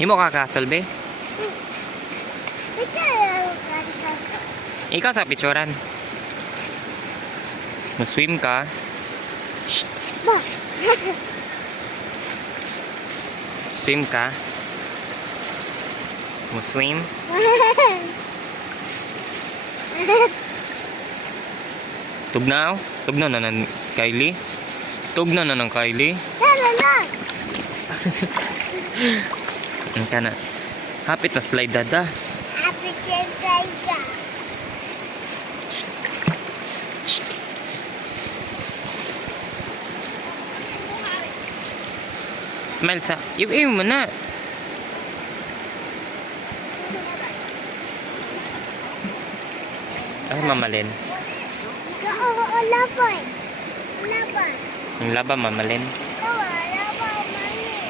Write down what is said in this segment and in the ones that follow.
Himo ka castle, be? Ikaw sa picturean. Mag-swim ka. Swim ka. Mag-swim. Tugnaw? Tugnaw na ng Kylie? Tugnaw na ng Kylie? Ang ka na. Hapit na slide dada. Smile sa... Iw mo na. Ay, mamalin. Laban. Laban. Yung laba, mamalin. Laban.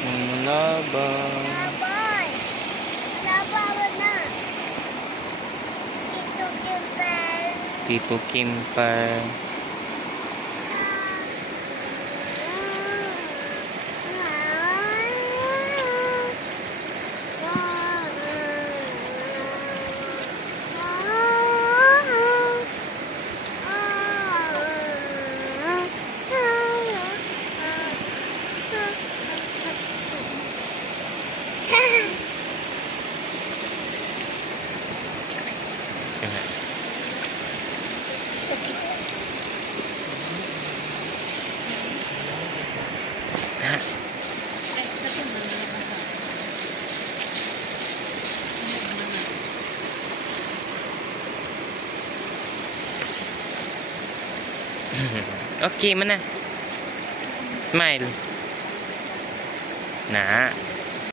Yung laba. Laban. Laban na. Tito Kimper. Tito Kimper. Okay, mana? Smile. Nah.